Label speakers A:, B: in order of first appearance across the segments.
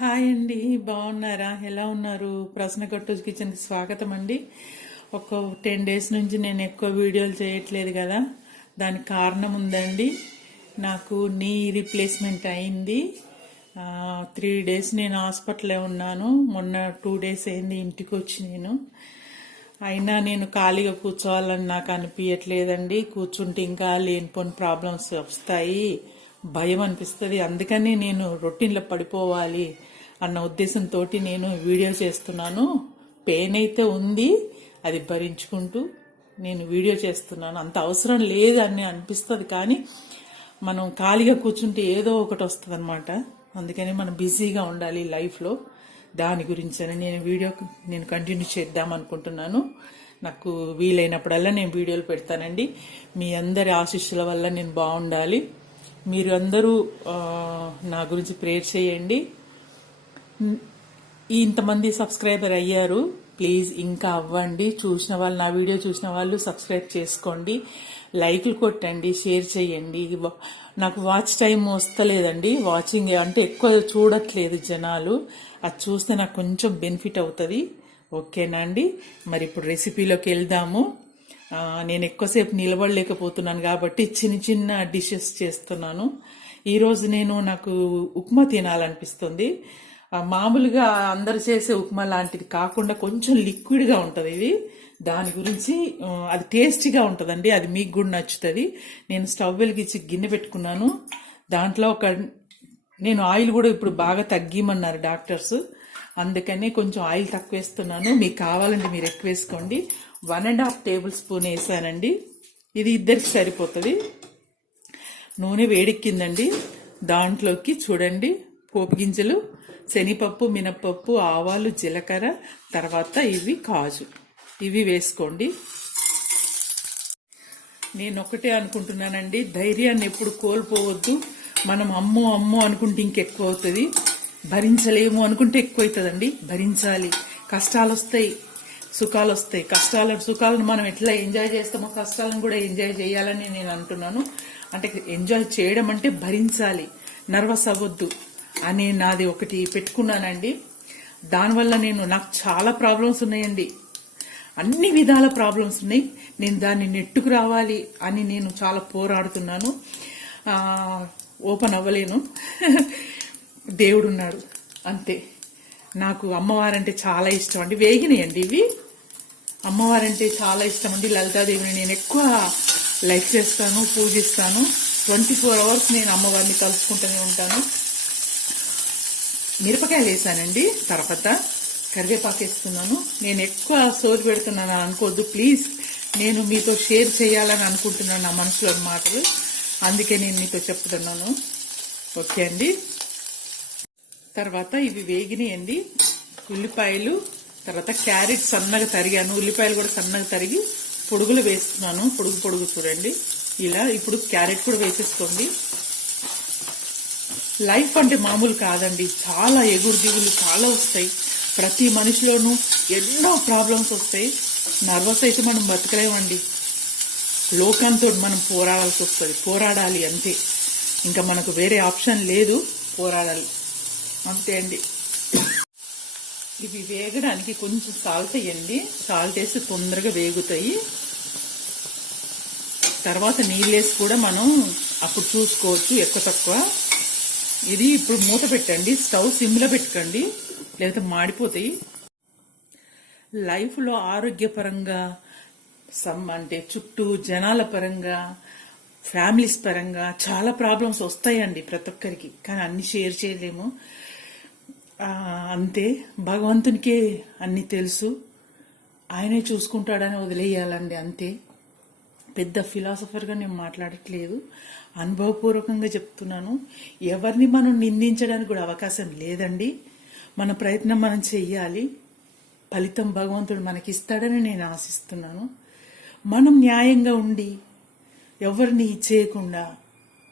A: Hi అండి బాగున్నారా? ఎలా ఉన్నారు? ప్రశ్న కట్టూజ్ కిచెన్కి స్వాగతం అండి. ఒక టెన్ డేస్ నుంచి నేను ఎక్కువ వీడియోలు చేయట్లేదు కదా. దానికి కారణం ఉందండి. నాకు నీ రీప్లేస్మెంట్ అయింది. త్రీ డేస్ నేను హాస్పిటల్లో ఉన్నాను. మొన్న టూ డేస్ అయింది ఇంటికి వచ్చి నేను. అయినా నేను ఖాళీగా కూర్చోవాలని నాకు అనిపించట్లేదండి కూర్చుంటే ఇంకా లేనిపోని ప్రాబ్లమ్స్ వస్తాయి. భయం అనిపిస్తుంది. అందుకని నేను రొటీన్లో పడిపోవాలి. అన్న ఉద్దేశంతో నేను వీడియో చేస్తున్నాను. పెయిన్ అయితే ఉంది అది భరించుకుంటూ నేను వీడియో చేస్తున్నాను. అంత అవసరం లేదు అని అనిపిస్తుంది కానీ మనం ఖాళీగా కూర్చుంటే ఏదో ఒకటి వస్తుంది అనమాట అందుకని మనం బిజీగా ఉండాలి లైఫ్లో. దాని గురించి నేను వీడియో నేను కంటిన్యూ చేద్దాం అనుకుంటున్నాను. నాకు వీలైనప్పుడల్లా నేను వీడియోలు పెడతానండి. మీ అందరి ఆశీస్సుల వల్ల నేను బాగుండాలి. మీరు అందరూ నా గురించి ప్రేయర్ చేయండి. ఇంతమంది సబ్స్క్రైబర్ అయ్యారు. ప్లీజ్ ఇంకా అవ్వండి. చూసిన వాళ్ళు నా వీడియో చూసిన వాళ్ళు సబ్స్క్రైబ్ చేసుకోండి. లైక్లు కొట్టండి షేర్ చేయండి. నాకు వాచ్ టైం వస్తలేదండి. వాచింగ్ అంటే ఎక్కువ చూడట్లేదు జనాలు. అది చూస్తే నాకు కొంచెం బెనిఫిట్ అవుతుంది. ఓకేనా అండి మరి ఇప్పుడు రెసిపీలోకి వెళ్దాము. నేను ఎక్కువసేపు నిలబడలేకపోతున్నాను కాబట్టి చిన్న చిన్న డిషెస్ చేస్తున్నాను. ఈరోజు నేను నాకు ఉప్మా తినాలనిపిస్తుంది. మామూలుగా అందరు చేసే ఉప్మా లాంటిది కాకుండా కొంచెం లిక్విడ్గా ఉంటుంది ఇది. దాని గురించి అది టేస్టీగా ఉంటుందండి. అది మీకు కూడా నచ్చుతుంది. నేను స్టవ్ వెలిగించి గిన్నె పెట్టుకున్నాను. దాంట్లో ఒక నేను ఆయిల్ కూడా ఇప్పుడు బాగా తగ్గిమన్నారు డాక్టర్స్. అందుకని కొంచెం ఆయిల్ తక్కువ వేస్తున్నాను. మీకు కావాలంటే మీరు ఎక్కువ వేసుకోండి. One and half tablespoon వేసానండి. ఇది ఇద్దరికి సరిపోతుంది. నూనె వేడెక్కిందండి. దాంట్లోకి చూడండి పోపు గింజలు. శనగపప్పు మినపప్పు ఆవాలు జీలకర్ర తర్వాత ఇవి కాజు. ఇవి వేసుకోండి. నేను ఒకటే అనుకుంటున్నానండి ధైర్యాన్ని ఎప్పుడు కోల్పోవద్దు. మనం అమ్మో అమ్మో అనుకుంటే ఇంకెక్కువ అవుతుంది. భరించలేము అనుకుంటే ఎక్కువ అవుతుందండి. భరించాలి. కష్టాలు వస్తాయి సుఖాలు వస్తాయి కష్టాల సుఖాలను మనం ఎట్లా ఎంజాయ్ చేస్తామో కష్టాలను కూడా ఎంజాయ్ చేయాలని నేను అంటున్నాను. అంటే ఎంజాయ్ చేయడం అంటే భరించాలి. నర్వస్ అవ్వద్దు. అని నాది ఒకటి పెట్టుకున్నానండి. దానివల్ల నేను నాకు చాలా ప్రాబ్లమ్స్ ఉన్నాయండి. అన్ని విధాల ప్రాబ్లమ్స్ ఉన్నాయి. నేను దాన్ని నెట్టుకు రావాలి అని నేను చాలా పోరాడుతున్నాను. ఓపెన్ అవ్వలేను. దేవుడున్నాడు. అంతే. నాకు అమ్మవారంటే చాలా ఇష్టం అండి. వేగినాయండి ఇవి. అమ్మవారంటే చాలా ఇష్టం అండి. లలితాదేవిని నేను ఎక్కువ లైక్ చేస్తాను పూజిస్తాను. ట్వంటీ ఫోర్ అవర్స్ నేను అమ్మవారిని కలుసుకుంటూనే ఉంటాను. మిరపకాయలు వేసానండి. తర్వాత కరివేపాకు వేసుకున్నాను నేను ఎక్కువ సోది పెడుతున్నాను అనుకోవద్దు. ప్లీజ్ నేను మీతో షేర్ చేయాలని అనుకుంటున్నాను నా మనసులో మాటలు. అందుకే నేను మీతో చెప్తున్నాను. ఓకే అండి. తర్వాత ఇవి వేగినాయండి. ఉల్లిపాయలు తర్వాత క్యారెట్ సన్నగా తరిగాను. ఉల్లిపాయలు కూడా సన్నగా తరిగి పొడుగులు వేస్తున్నాను. పొడుగు పొడుగు చూడండి. ఇలా ఇప్పుడు క్యారెట్ కూడా వేసేసుకోండి. లైఫ్ అంటే మామూలు కాదండి. చాలా ఎగురు దిగులు చాలా వస్తాయి. ప్రతి మనిషిలోనూ ఎన్నో ప్రాబ్లమ్స్ వస్తాయి. నర్వస్ అయితే మనం బతకలేమండి. లోకంతో మనం పోరాడాల్సి వస్తుంది. పోరాడాలి అంతే. ఇంకా మనకు వేరే ఆప్షన్ లేదు పోరాడాలి. అంతే అండి. ఇవి వేగడానికి కొంచెం సాల్ట్ వేయండి. సాల్ట్ వేసి తొందరగా వేగుతాయి. తర్వాత నీళ్ళు వేసి కూడా మనం అప్పుడు చూసుకోవచ్చు ఎక్కువ తక్కువ. ఇది ఇప్పుడు మూత పెట్టండి స్టవ్ సిమ్లో పెట్టుకోండి లేకపోతే మాడిపోతాయి. లైఫ్లో ఆరోగ్యపరంగా సమ్ అంటే చుట్టూ జనాల పరంగా ఫ్యామిలీస్ పరంగా చాలా ప్రాబ్లమ్స్ వస్తాయండి ప్రతి ఒక్కరికి. కానీ అన్ని షేర్ చేయలేము. అంతే. భగవంతునికే అన్ని తెలుసు. ఆయనే చూసుకుంటాడని వదిలేయాలండి అంతే. పెద్ద ఫిలాసఫర్గా నేను మాట్లాడట్లేదు. అనుభవపూర్వకంగా చెప్తున్నాను. ఎవరిని మనం నిందించడానికి కూడా అవకాశం లేదండి. మన ప్రయత్నం మనం చెయ్యాలి. ఫలితం భగవంతుడు మనకి ఇస్తాడని నేను ఆశిస్తున్నాను. మనం న్యాయంగా ఉండి ఎవరిని చేయకుండా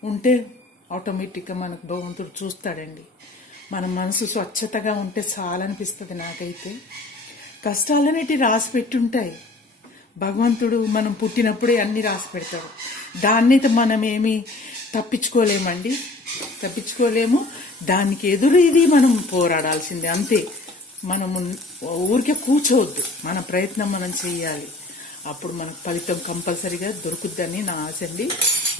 A: ఉంటే ఆటోమేటిక్గా మనకు భగవంతుడు చూస్తాడండి. మన మనసు స్వచ్ఛతగా ఉంటే చాలనిపిస్తుంది నాకైతే. కష్టాలనేటి రాసి పెట్టుంటాయి. భగవంతుడు మనం పుట్టినప్పుడే అన్ని రాసి పెడతాడు. దాన్నైతే మనం ఏమి తప్పించుకోలేమండి. తప్పించుకోలేము. దానికి ఎదురు ఇది మనం పోరాడాల్సిందే. అంతే. మనము ఊరికే కూర్చోవద్దు. మన ప్రయత్నం మనం చేయాలి అప్పుడు మనకు ఫలితం కంపల్సరీగా దొరుకుద్దని నా ఆశ అండి.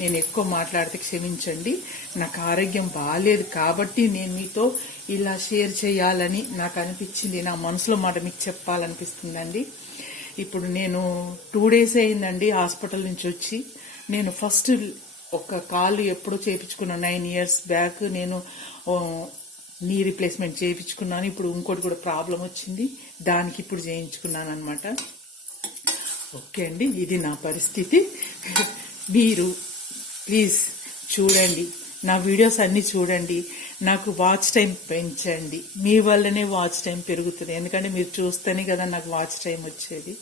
A: నేను ఎక్కువ మాట్లాడితే క్షమించండి. నాకు ఆరోగ్యం బాగాలేదు కాబట్టి నేను మీతో ఇలా షేర్ చేయాలని నాకు అనిపించింది. నా మనసులో మాట మీకు చెప్పాలనిపిస్తుందండి. ఇప్పుడు నేను టూ డేస్ అయిందండి హాస్పిటల్ నుంచి వచ్చి. నేను ఫస్ట్ ఒక కాలు ఎప్పుడో చేయించుకున్నాను నైన్ ఇయర్స్ బ్యాక్. నేను నీ రీప్లేస్మెంట్ చేయించుకున్నాను ఇప్పుడు ఇంకోటి కూడా ప్రాబ్లం వచ్చింది. దానికి ఇప్పుడు చేయించుకున్నాను అనమాట ఓకే అండి ఇది నా పరిస్థితి. మీరు ప్లీజ్ చూడండి. నా వీడియోస్ అన్నీ చూడండి. నాకు వాచ్ టైం పెంచండి. మీ వల్లనే వాచ్ టైం పెరుగుతుంది. ఎందుకంటే మీరు చూస్తేనే కదా నాకు వాచ్ టైం వచ్చేది.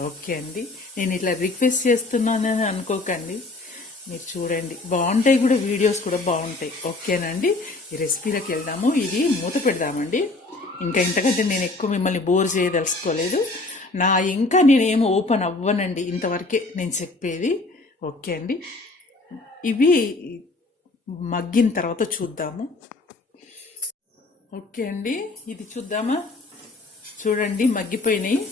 A: ఓకే అండి. నేను ఇట్లా రిక్వెస్ట్ చేస్తున్నానని అనుకోకండి. మీరు చూడండి. బాగుంటాయి కూడా వీడియోస్ కూడా బాగుంటాయి. ఓకేనండి. ఈ రెసిపీలోకి వెళ్దాము. ఇది మూత పెడదామండి. ఇంకా ఇంతకంటే నేను ఎక్కువ మిమ్మల్ని బోర్ చేయదలుచుకోలేదు. నా ఇంకా నేనేం ఓపెన్ అవ్వనండి ఇంతవరకే నేను చెప్పేది. ఓకే అండి. ఇవి మగ్గిన తర్వాత చూద్దాము. ఓకే అండి. ఇది చూద్దామా? చూడండి మగ్గిపోయినాయి.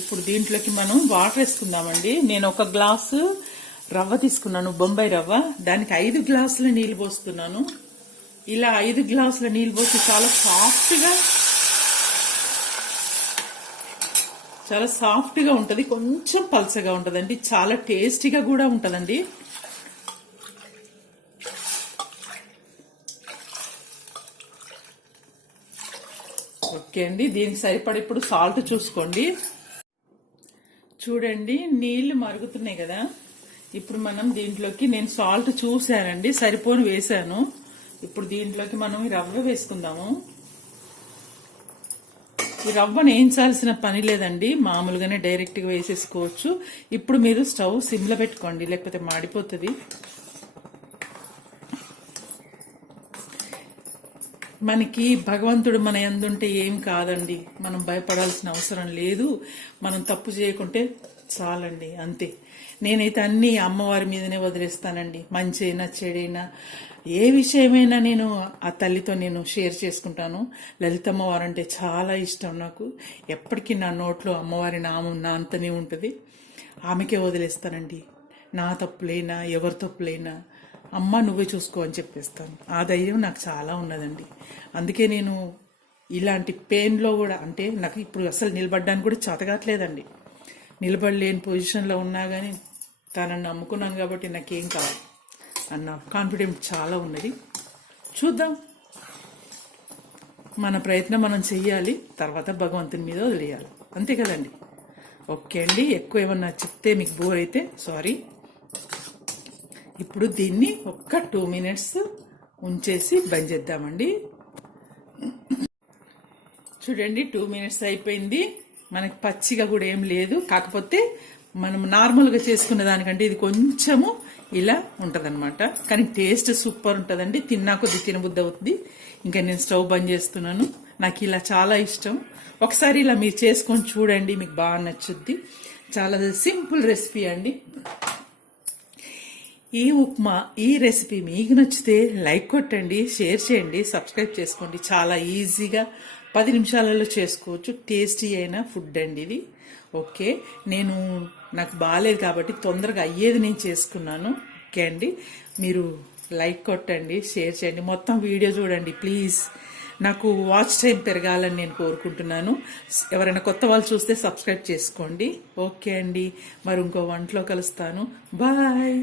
A: ఇప్పుడు దీంట్లోకి మనం వాటర్ వేసుకుందామండి. నేను ఒక గ్లాసు రవ్వ తీసుకున్నాను బొంబాయి రవ్వ. దానికి ఐదు గ్లాసుల నీళ్ళు పోస్తున్నాను ఇలా ఐదు గ్లాసుల నీళ్ళు పోసి చాలా సాఫ్ట్గా చాలా సాఫ్ట్గా ఉంటుంది. కొంచెం పల్చగా ఉంటుందండి. చాలా టేస్టీగా కూడా ఉంటుందండి. ఓకే అండి. దీనికి సరిపడ ఇప్పుడు సాల్ట్ చూసుకోండి. చూడండి నీళ్ళు మరుగుతున్నాయి కదా. ఇప్పుడు మనం దీంట్లోకి నేను సాల్ట్ చూసానండి సరిపోని వేసాను ఇప్పుడు దీంట్లోకి మనం ఈ రవ్వ వేసుకుందాము. ఈ రవ్వను వేయించాల్సిన పని లేదండి మామూలుగానే డైరెక్ట్గా వేసేసుకోవచ్చు. ఇప్పుడు మీరు స్టవ్ సిమ్లో పెట్టుకోండి లేకపోతే మాడిపోతుంది. మనకి భగవంతుడు మన ఎందుంటే ఏం కాదండి. మనం భయపడాల్సిన అవసరం లేదు. మనం తప్పు చేయకుంటే చాలండి అంతే. నేనైతే అన్ని అమ్మవారి మీదనే వదిలేస్తానండి. మంచి అయినా చెడైనా. ఏ విషయమైనా నేను ఆ తల్లితో నేను షేర్ చేసుకుంటాను. లలితమ్మవారు అంటే చాలా ఇష్టం నాకు. ఎప్పటికీ నా నోట్లో అమ్మవారి నామం నా అంతనే ఉంటుంది. ఆమెకే వదిలేస్తానండి. నా తప్పులైనా ఎవరి తప్పులైనా. అమ్మ నువ్వే చూసుకో అని చెప్పేస్తాను. ఆ ధైర్యం నాకు చాలా ఉన్నదండి. అందుకే నేను ఇలాంటి పెయిన్లో కూడా అంటే నాకు ఇప్పుడు అసలు నిలబడడానికి కూడా చేతగాట్లేదండి నిలబడలేని పొజిషన్లో ఉన్నా కానీ తనని నమ్ముకున్నాను కాబట్టి నాకేం కావాలి అన్న కాన్ఫిడెంట్ చాలా ఉన్నది. చూద్దాం. మన ప్రయత్నం మనం చెయ్యాలి. తర్వాత భగవంతుని మీద వదిలేయాలి. అంతే కదండి. ఓకే అండి. ఎక్కువ ఏమన్నా చెప్తే మీకు బోర్ అయితే సారీ ఇప్పుడు దీన్ని ఒక్క టూ మినిట్స్ ఉంచేసి బంద్ చేద్దామండి. చూడండి టూ మినిట్స్ అయిపోయింది. మనకి పచ్చిగా కూడా ఏం లేదు. కాకపోతే మనం నార్మల్గా చేసుకున్న దానికంటే ఇది కొంచెము ఇలా ఉంటుందన్నమాట. కానీ టేస్ట్ సూపర్ ఉంటుందండి. తిన్నా కొద్ది తినబుద్ధి అవుతుంది. ఇంకా నేను స్టవ్ బంద్ చేస్తున్నాను. నాకు ఇలా చాలా ఇష్టం. ఒకసారి ఇలా మీరు చేసుకొని చూడండి మీకు బాగా నచ్చుద్ది. చాలా సింపుల్ రెసిపీ అండి. ఈ ఉప్మా ఈ రెసిపీ మీకు నచ్చితే లైక్ కొట్టండి షేర్ చేయండి సబ్స్క్రైబ్ చేసుకోండి. చాలా ఈజీగా పది నిమిషాలలో చేసుకోవచ్చు. టేస్టీ అయిన ఫుడ్ అండి ఇది. ఓకే నేను నాకు బాగాలేదు కాబట్టి తొందరగా అయ్యేది నేను చేసుకున్నాను. ఓకే అండి మీరు లైక్ కొట్టండి షేర్ చేయండి. మొత్తం వీడియో చూడండి ప్లీజ్. నాకు వాచ్ టైం పెరగాలని నేను కోరుకుంటున్నాను. ఎవరైనా కొత్త వాళ్ళు చూస్తే సబ్స్క్రైబ్ చేసుకోండి. ఓకే అండి మరి ఇంకో వంటలో కలుస్తాను. బాయ్.